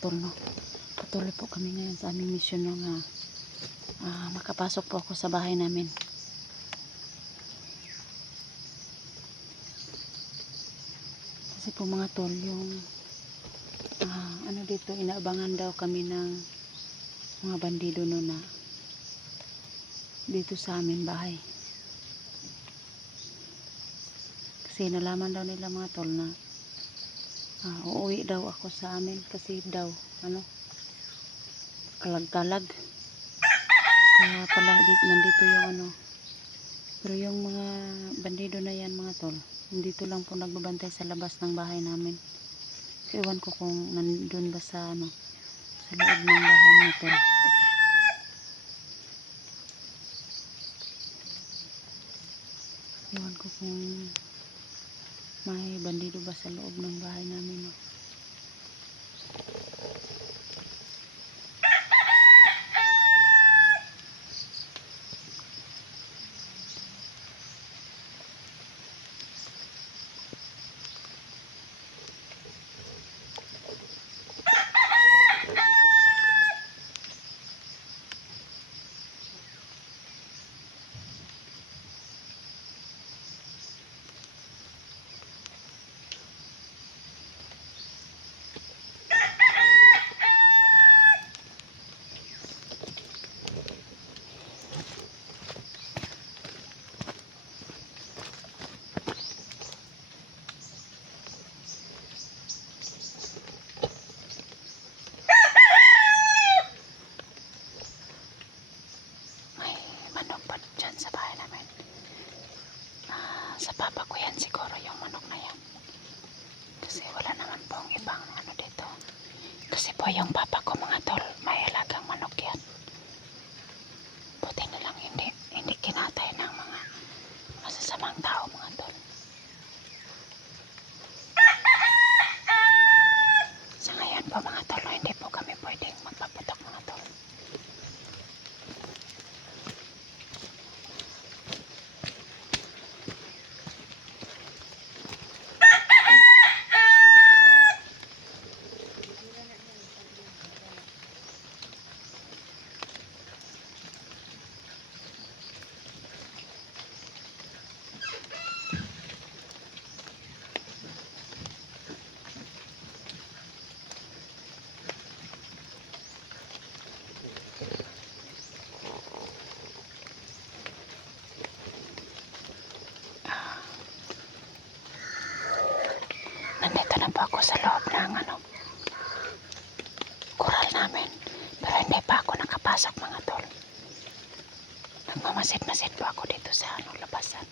tol, no? Patuloy po kami ngayon sa aming mission no, nga ah, makapasok po ako sa bahay namin. Kasi po mga tol, yung ah, ano dito, inaabangan daw kami ng mga bandido no na dito sa amin bahay. Kasi nalaman daw nila mga tol na ah, uuwi daw ako sa amin kasi daw ano kalag-kalag. Kaya pala dito, nandito yung ano. Pero yung mga bandido na yan mga tol nandito lang po nagbabantay sa labas ng bahay namin. So, ewan ko kung nandun ba sa ano sa loob ng bahay mga tol ewan ko kung may bandido ba sa loob ng bahay namin no? may manok pa dyan sa bahay namin. Ah, sa papa ko yan siguro yung manok na yan. Kasi wala naman pong ibang ano dito. Kasi po yung papa ko mga tol, may alagang manok yan. Buti na lang hindi, hindi kinatay ng mga masasamang tao mga tol. Sa ngayon po mga tol, hindi po kami pwedeng magpaputok mga tol. Nandito na po ako sa loob ng ano, kural namin. Pero hindi pa ako nakapasok mga tol. Nagmamasid-masid po ako dito sa ano, labasan.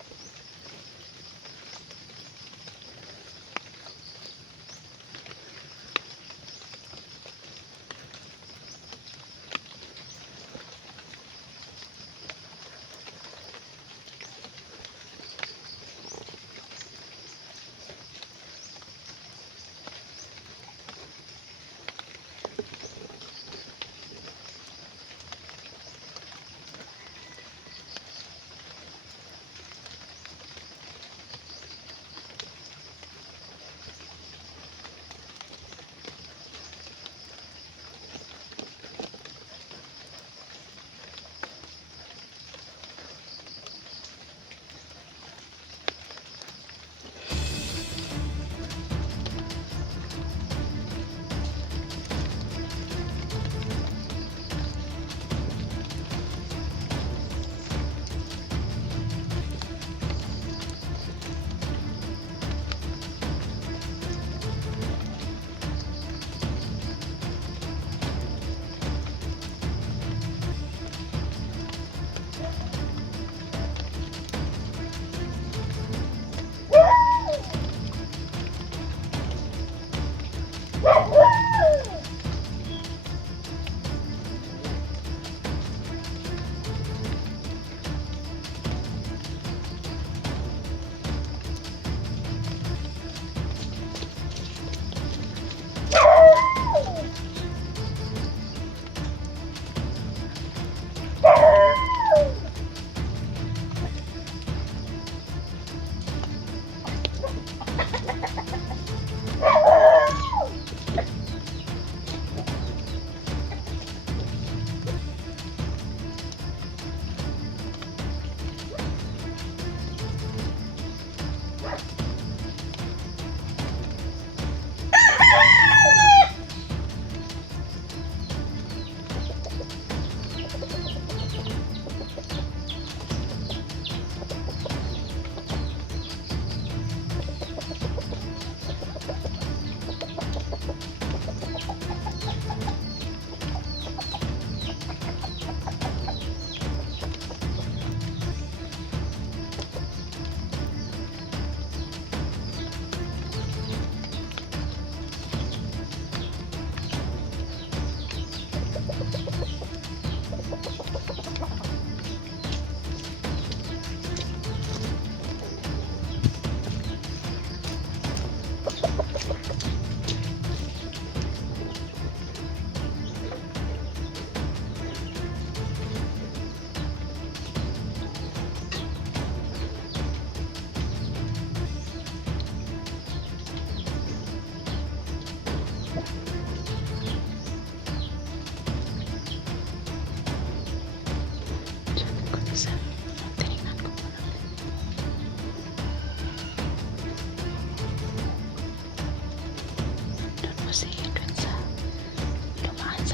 Woo!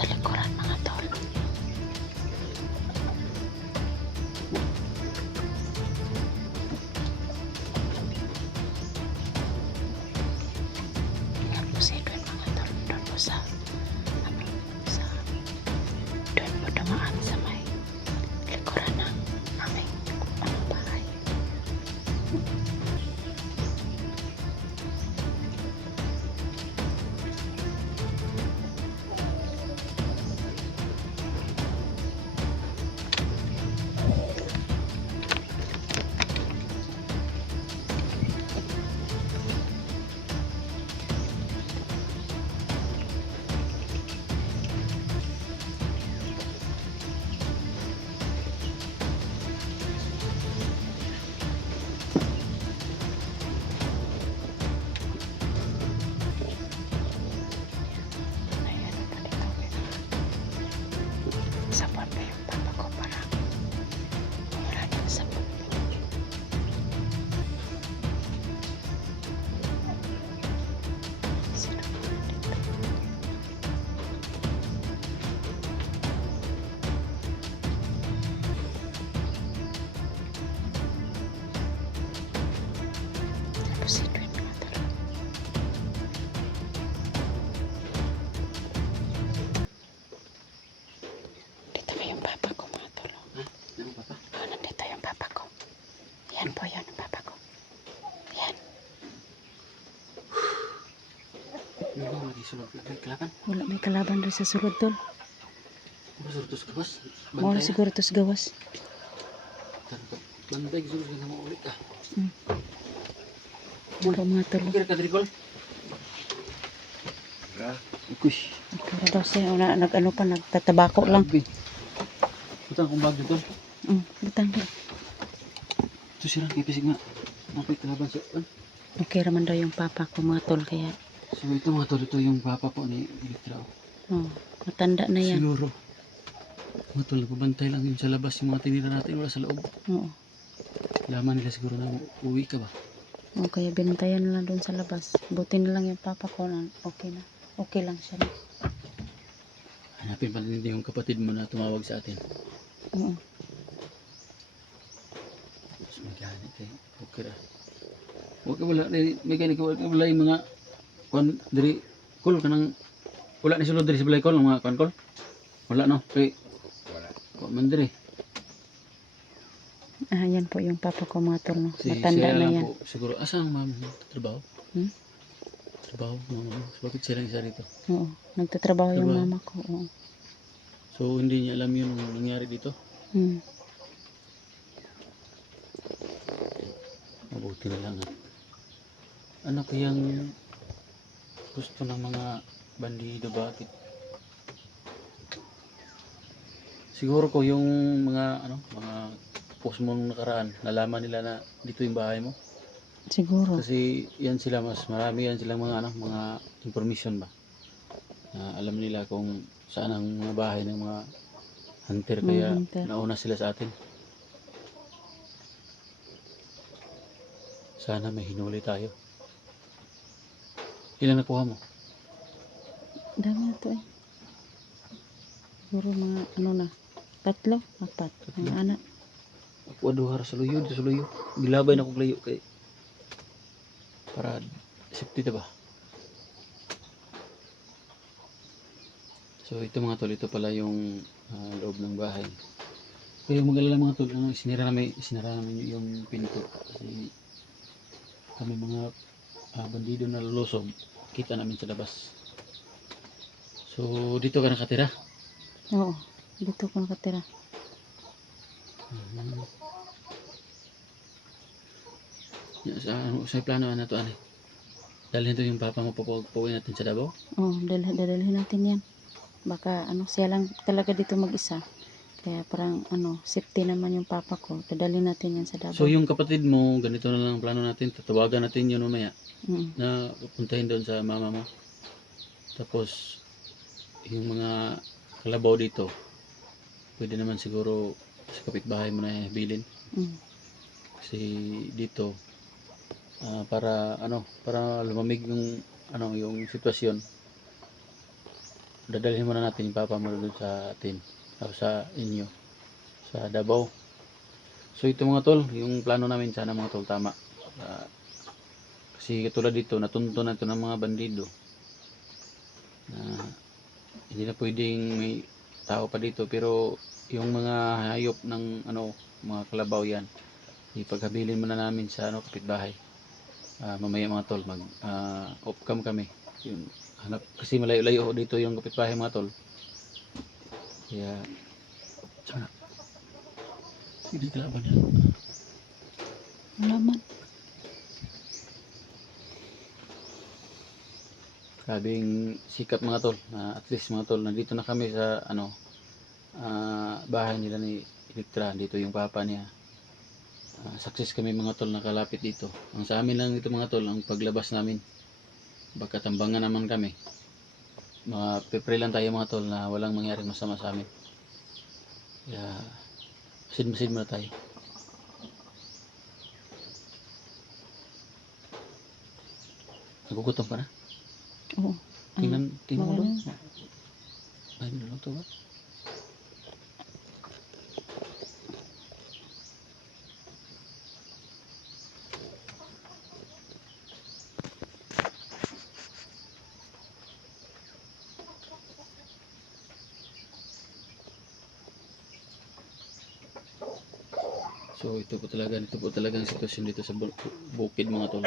se le corre. Sulod kay kalaban. Wala may kalaban rin sa sulod tol. Basur tus gawas. Mao na Bantay. siguro tos gawas. Bantay sulod ka mo ulit ah. Hmm. Mura mga tol. Kira ka diri kol. Ka. Kush. Pero daw siya, una, nag ano pa, nagtatabako lang. Utang kong bag dito. Mm, butang na. Ito sila kay pisig nga. Napit kalaban sa. Okay raman daw yung papa ko mga tol, kaya, So ito mga tol, ito yung papa po ni Elektra. oh, matanda na yan. Siguro. Mga tol, nagpabantay lang yun sa labas yung mga tinira natin wala sa loob. Oo. Laman nila siguro na uwi ka ba? Oh, kaya bintayan na lang doon sa labas. Buti na lang yung papa ko na okay na. Okay lang siya na. Hanapin pa rin yung kapatid mo na tumawag sa atin. Oo. Tapos magkano kay okay ra. Huwag ka wala, may kani ka wala yung mga kwan diri kol kanang wala ni sulod diri sa balay kol mga kwan kol. Wala no kay wala. Ko man diri. Ah, yan po yung papa ko mga tol, no? Si Matanda na yan. po siguro asa ang ma'am trabaho? Hmm? Trabaho mama mo. So, bakit siya lang isa rito? Oo. Nagtatrabaho yung mama ko. Oo. So hindi niya alam yun ang nangyari dito. Hmm. Mabuti na lang. ah. Ano kayang gusto ng mga bandido bakit? Siguro ko yung mga ano, mga post mo nung nakaraan, nalaman nila na dito yung bahay mo. Siguro. Kasi yan sila mas marami yan silang mga ano, mga information ba. Na alam nila kung saan ang mga bahay ng mga hunter Mga kaya hunter. nauna sila sa atin. Sana may hinuli tayo. Ilan nakuha mo? Dami na to eh. Siguro mga ano na. Tatlo, apat. Ang anak. Ako aduhar sa luyo, sa luyo. Gilabay na kong layo kay para safety ta ba? So ito mga tol, ito pala yung ah, loob ng bahay. Kaya mag-alala mga tol, ano, sinira namin, sinara namin yung pinto kasi kami mga ah, bandido na lulosob, kita namin sa labas. So dito ka nakatira? Oo. Dito ko nakatira. Mhm. Ya, sa ano sa plano na to ani. Dalhin to yung papa mo papuwi natin sa Davao. Oo, dal dadalhin natin yan. Baka ano, siya lang talaga dito mag-isa. Kaya parang ano, safety naman yung papa ko. Dadalhin natin yan sa Davao. So yung kapatid mo, ganito na lang ang plano natin. Tatawagan natin yun mamaya Mm. na pupuntahin doon sa mama mo. Tapos yung mga kalabaw dito, pwede naman siguro sa kapitbahay mo na bilin. Mm. Kasi dito ah, para ano, para lumamig yung ano, yung sitwasyon. Dadalhin muna natin yung papa mo doon sa atin o sa inyo sa Davao. So ito mga tol, yung plano namin sana mga tol tama. Ah, kasi katulad dito, natunto na ito ng mga bandido. Na hindi na pwedeng may tao pa dito pero yung mga hayop ng ano mga kalabaw yan ipaghabilin muna namin sa ano kapitbahay Ah, mamaya mga tol mag ah, off kami yun hanap kasi malayo-layo dito yung kapitbahay mga tol kaya sana hindi kalaban yan Wala man. Grabing sikat mga tol. na at least mga tol, nandito na kami sa ano ah, bahay nila ni Elektra. Dito yung papa niya. Ah, success kami mga tol nakalapit dito. Ang sa amin lang dito mga tol, ang paglabas namin. Baka tambangan naman kami. Mapipray lang tayo mga tol na walang mangyaring masama sa amin. Kaya masid-masid muna tayo. Nagugutom ka na? Oo. Tingnan, tingnan mo doon. Ay, niluluto ba? So ito po talaga, ito po talaga ang sitwasyon dito sa bu- bukid mga tol.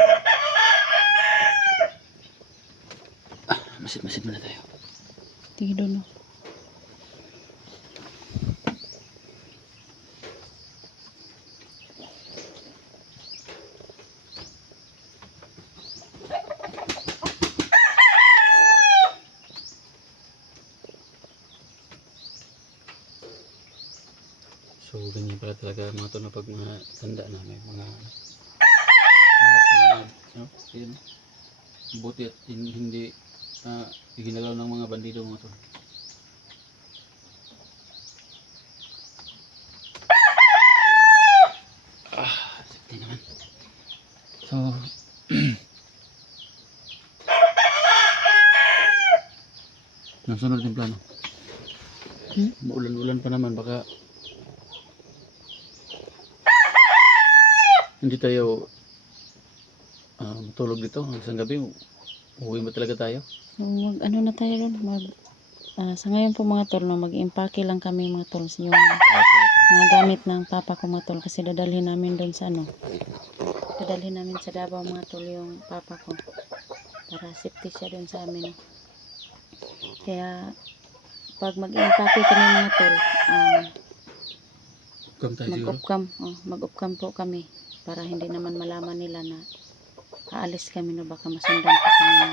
Ah, Masid-masid muna tayo. Tingin doon, no? So, ganyan pala talaga mga tol na pag mga tanda na may mga manok na ano, yun, buti at hin- hindi uh, ginalaw ng mga bandido mga tol. Ah, safety naman. So, nasunod yung plano. Hmm? Maulan-ulan pa naman, baka hindi tayo ah, matulog dito hanggang gabi. Uwi mo talaga tayo. Mag, ano na tayo doon? Mag, ah, sa ngayon po mga tol, no, mag-impake lang kami mga tol sa yung mga gamit ng papa ko mga tol kasi dadalhin namin doon sa ano dadalhin namin sa Davao mga tol yung papa ko para safety siya doon sa amin no? kaya pag mag-impake kami mga tol ah, siguro. mag-upcam oh, mag-upcam po kami para hindi naman malaman nila na aalis kami no baka masundan pa kami no?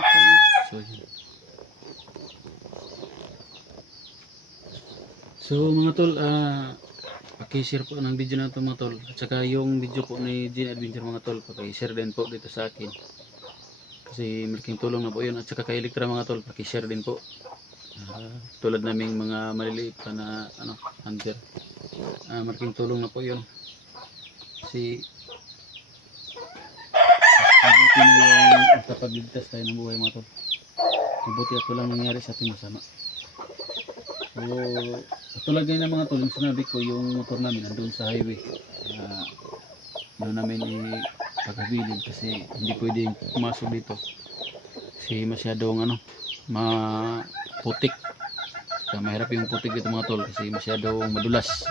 So, mga tol, ah, paki-share po ng video na ito mga tol. At saka yung video po ni Gene Adventure mga tol, paki-share din po dito sa akin. Kasi malaking tulong na po yun. At saka kay Electra mga tol, paki-share din po. Ah, tulad naming mga maliliit pa na ano, hunter. Ah, malaking tulong na po yun. Kasi mabuti na yung kapagligtas tayo ng buhay mga tol. Mabuti at walang nangyari sa ating masama. So, tulad ngayon ng mga tol, yung sinabi ko, yung motor namin nandun sa highway. Uh, doon namin ipagabilin kasi hindi pwedeng pumasok dito. Kasi masyadong ano, maputik. Saka mahirap yung putik dito mga tol kasi masyadong madulas.